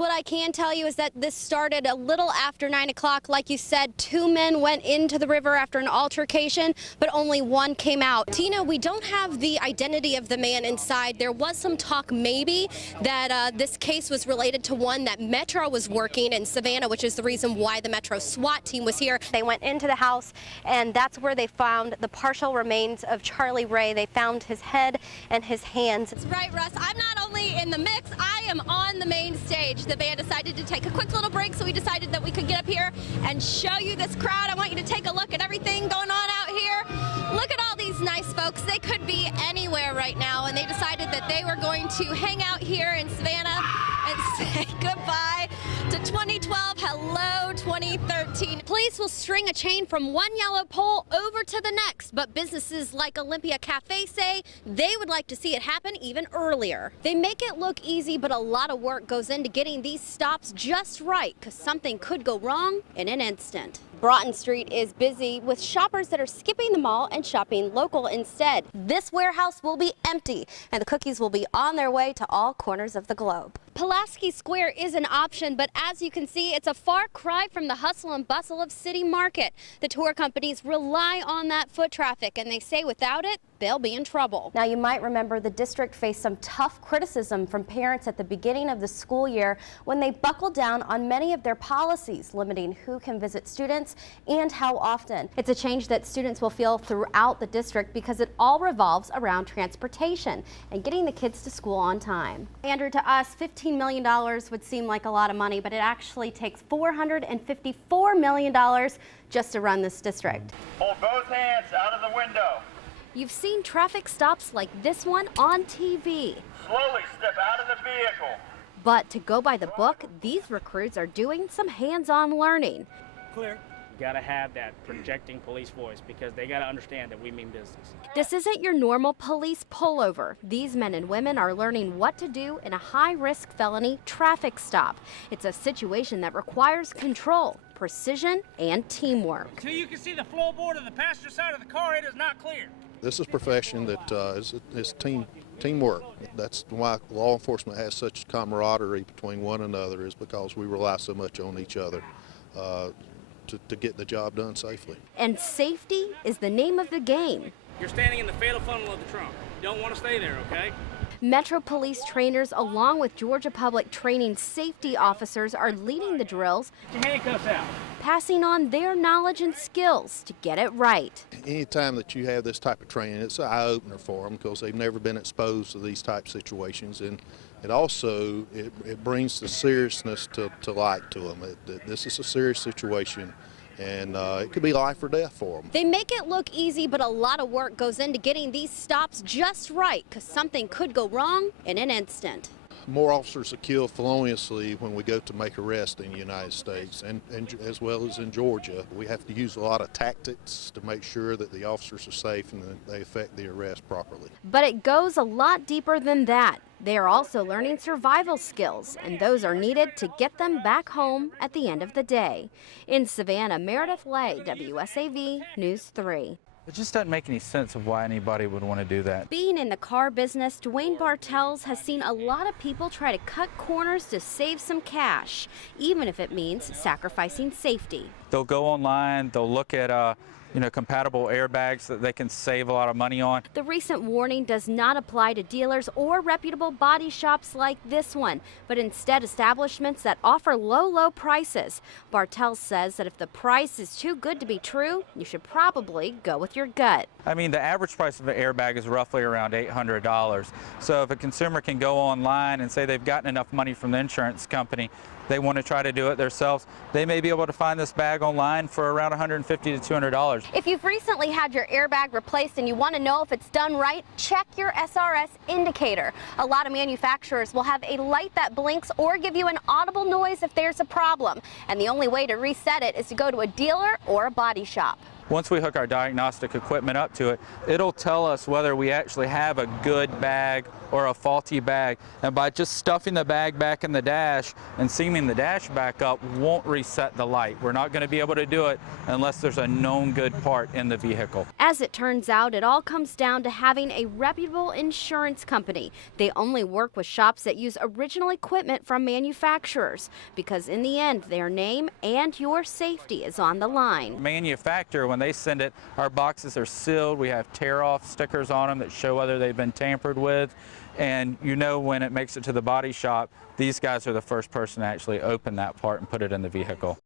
What I can tell you is that this started a little after 9 o'clock. Like you said, 2 men went into the river after an altercation, but only one came out. Tina, we don't have the identity of the man inside. There was some talk maybe that this case was related to one that Metro was working in Savannah, which is the reason why the Metro SWAT team was here. They went into the house, and that's where they found the partial remains of Charlie Ray. They found his head and his hands. That's right, Russ. I'm not only in the mix, I am on the main stage. The band decided to take a quick little break, so we decided that we could get up here and show you this crowd. I want you to take a look at everything going on out here. Look at all these nice folks. They could be anywhere right now, and they decided that they were going to hang out here in Savannah and say goodbye to 2012, hello 2013. Police will string a chain from one yellow pole over to the next, but businesses like Olympia Cafe say they would like to see it happen even earlier. They make it look easy, but a lot of work goes into getting these stops just right, because something could go wrong in an instant. Broughton Street is busy with shoppers that are skipping the mall and shopping local instead. This warehouse will be empty, and the cookies will be on their way to all corners of the globe. Pulaski Square is an option, but as you can see, it's a far cry from the hustle and bustle of City Market. The tour companies rely on that foot traffic, and they say without it, they'll be in trouble. Now, you might remember the district faced some tough criticism from parents at the beginning of the school year when they buckled down on many of their policies, limiting who can visit students and how often. It's a change that students will feel throughout the district because it all revolves around transportation and getting the kids to school on time. Andrew, to us, $15 million would seem like a lot of money, but it actually takes $454 million just to run this district. Hold both hands out of the window. You've seen traffic stops like this one on TV. Slowly step out of the vehicle. But to go by the book, these recruits are doing some hands-on learning. Clear. You gotta have that projecting police voice because they gotta understand that we mean business. This isn't your normal police pullover. These men and women are learning what to do in a high-risk felony traffic stop. It's a situation that requires control, precision, and teamwork. Until you can see the floorboard of the passenger side of the car, it is not clear. This is a profession that is teamwork. That's why law enforcement has such camaraderie between one another, is because we rely so much on each other to get the job done safely. And safety is the name of the game. You're standing in the fatal funnel of the trunk. You don't want to stay there, okay? Metro Police trainers, along with Georgia Public Training safety officers, are leading the drills, Get your handcuffs out. passing on their knowledge and skills to get it right. Anytime that you have this type of training, it's an eye-opener for them because they've never been exposed to these type of situations, and it also it brings the seriousness to light to them. This is a serious situation, and it could be life or death for them. They make it look easy, but a lot of work goes into getting these stops just right, because something could go wrong in an instant. More officers are killed feloniously when we go to make arrests in the United States, and as well as in Georgia. We have to use a lot of tactics to make sure that the officers are safe and that they effect the arrest properly. But it goes a lot deeper than that. They are also learning survival skills, and those are needed to get them back home at the end of the day. In Savannah, Meredith Ley, WSAV News 3. It just doesn't make any sense of why anybody would want to do that. Being in the car business, Dwayne Bartels has seen a lot of people try to cut corners to save some cash, even if it means sacrificing safety. They'll go online, they'll look at compatible airbags that they can save a lot of money on. The recent warning does not apply to dealers or reputable body shops like this one, but instead establishments that offer low prices. Bartels says that if the price is too good to be true, you should probably go with your gut. I mean, the average price of an airbag is roughly around $800. So if a consumer can go online and say they've gotten enough money from the insurance company, they want to try to do it themselves, they may be able to find this bag online for around $150 to $200. If you've recently had your airbag replaced and you want to know if it's done right, check your SRS indicator. A lot of manufacturers will have a light that blinks or give you an audible noise if there's a problem. And the only way to reset it is to go to a dealer or a body shop. once we hook our diagnostic equipment up to it, it'll tell us whether we actually have a good bag or a faulty bag. And by just stuffing the bag back in the dash and seaming the dash back up won't reset the light. We're not going to be able to do it unless there's a known good part in the vehicle. As it turns out, it all comes down to having a reputable insurance company. They only work with shops that use original equipment from manufacturers, because in the end, their name and your safety is on the line. Manufacturer, when they send it, our boxes are sealed. We have tear-off stickers on them that show whether they've been tampered with. And you know when it makes it to the body shop, these guys are the first person to actually open that part and put it in the vehicle.